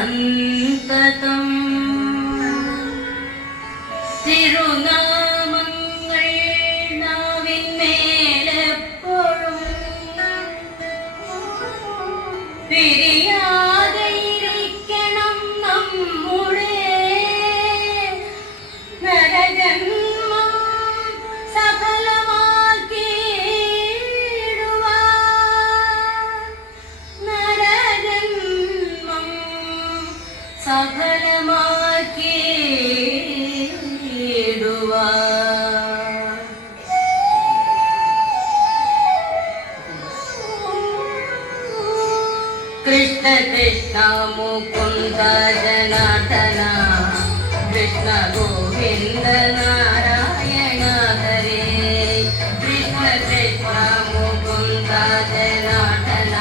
സന്തതം തിരുനാമങ്ങൾ നാവിന്മേലെപ്പോഴും പിരിയാതെയിരിക്കണം നമ്മുടെ നരജന്മം സഫലമാക്കിയിടുവാൻ കൃഷ്ണ കൃഷ്ണ മുകുന്ദ ജനാർദ്ദന കൃഷ്ണ ഗോവിന്ദ നാരായണ ഹരേ കൃഷ്ണ കൃഷ്ണ മുകുന്ദ ജനാർദ്ദന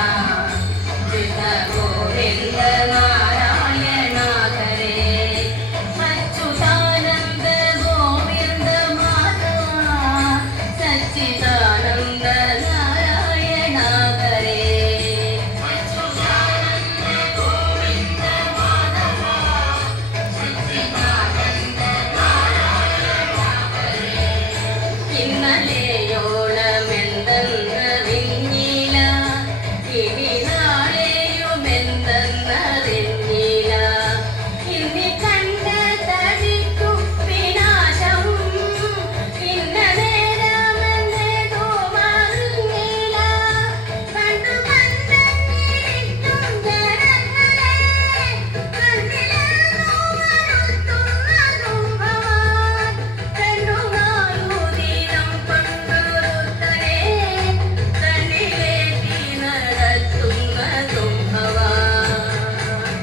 കൃഷ്ണ ഗോവിന്ദ നാരായണ ഹരേ അച്യുതാനന്ദ ഗോവിന്ദ മാധവ സച്ചിദാനന്ദ നാരായണ ഹരേ ഇന്നലെയോളമെന്തെന്നറിഞ്ഞില്ല ഇനി നാളെയുമെന്തെന്നറിഞ്ഞില്ല ഇന്നി കണ്ട തടിക്കു വിനാശം ഇന്ന നേരമെന്നേതോ മറിഞ്ഞില്ല കണ്ടു കണ്ടിരിക്കും ജനങ്ങളെ കണ്ണിലെന്നു വരുത്തുന്നതും ഭവാൻ കണ്ണുനായുദിനം കൊണ്ടൊരുത്തനെ കണ്ണിലേറ്റി നടത്തുന്നതും ഭവാൻ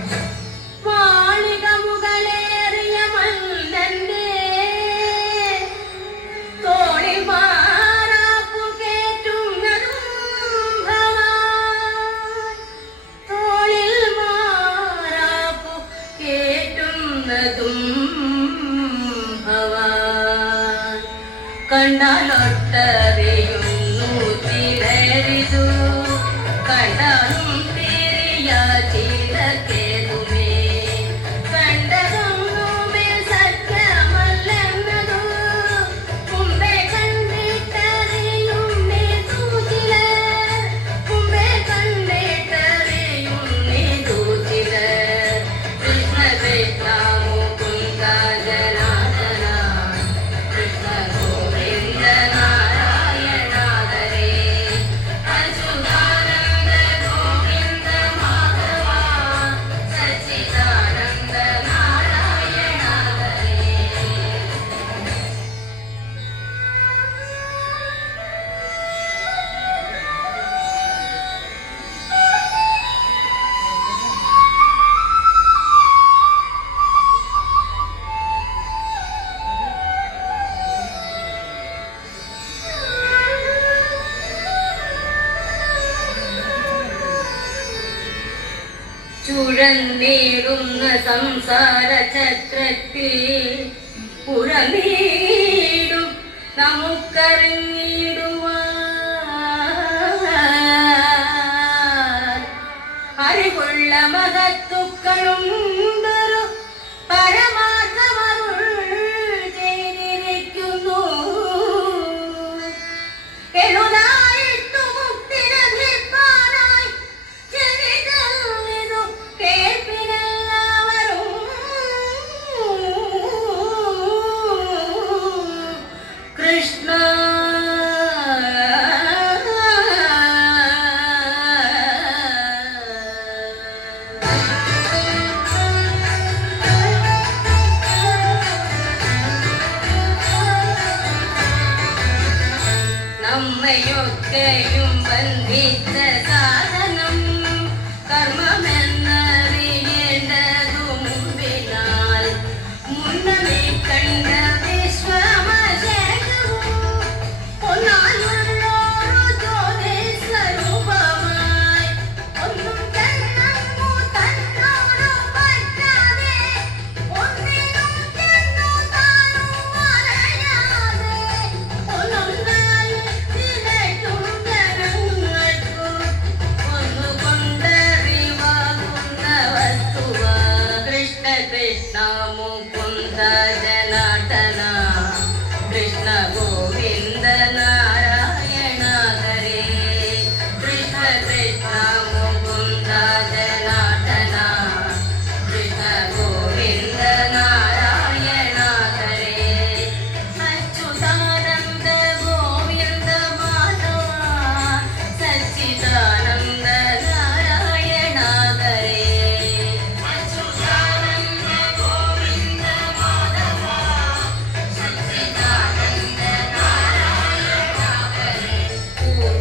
മാളിക മുകളേറിയ മല്ലന്റെ തോളിൽ മാറാപ്പു കേറ്റുന്നതും ഭവാൻ തോളിൽ മാറാപ്പു കേറ്റുന്നതും ഭവാൻ കണ്ടാലൊട്ടറിയുന്നു ചിലരിതു കണ്ടാലും തിരിയ ചിലക്കേതുമേ കണ്ടതൊന്നുമേ സത്യമല്ലെന്നതു മുമ്പേ കണ്ടിട്ടറിയും നീതു ചിലർ മുമ്പേ കണ്ടിട്ടറിയും നീതു ചിലർ കൃഷ്ണ കൃഷ്ണ മുകുന്ദ ജനാർദ്ദന കൃഷ്ണ ഗോവിന്ദ നാരായണ ഹരേ അച്യുതാനന്ദ ഗോവിന്ദ മാധവ സച്ചിദാനന്ദ നാരായണ ഹരേ ചുഴന്നേടുന്ന സംസാര ചക്രത്തിൽ പുഴനീടും നമുക്കറിഞ്ഞിടുവാൻ അറിവുള്ള മഹത്തുക്കളുണ്ടൊരു പരമാർത്ഥമരുൾ ചെയ്തിരിക്കുന്നു എഴുതായിട്ടു മുക്തി ലഭിക്കാനായി ചെവിതന്നിതു കേൾപ്പിനെല്ലാവരും കൃഷ്ണ നമ്മയൊക്കെയും ബന്ധിച്ച സാധനം കർമ്മമെന്നറിയേണ്ടതു മുമ്പിനാൽ മുന്നമേ കണ്ട വിശ്വമശേഷവും ഒന്നാലുള്ളോരു ജ്യോതിസ്വരൂപമായി ഒന്നും ചെന്നു തന്നോടു പറ്റാതെ ഒന്നിനും ചെന്നു താനും അറിയാതെ ഒന്നൊന്നായി തിരക്കും ജനങ്ങൾക്കു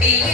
കൂടിയ